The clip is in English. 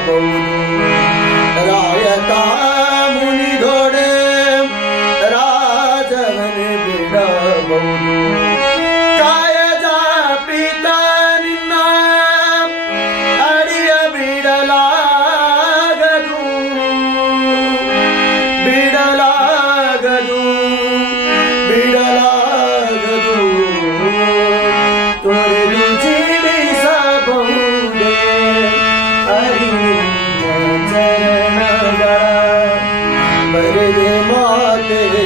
abode. সম্পদের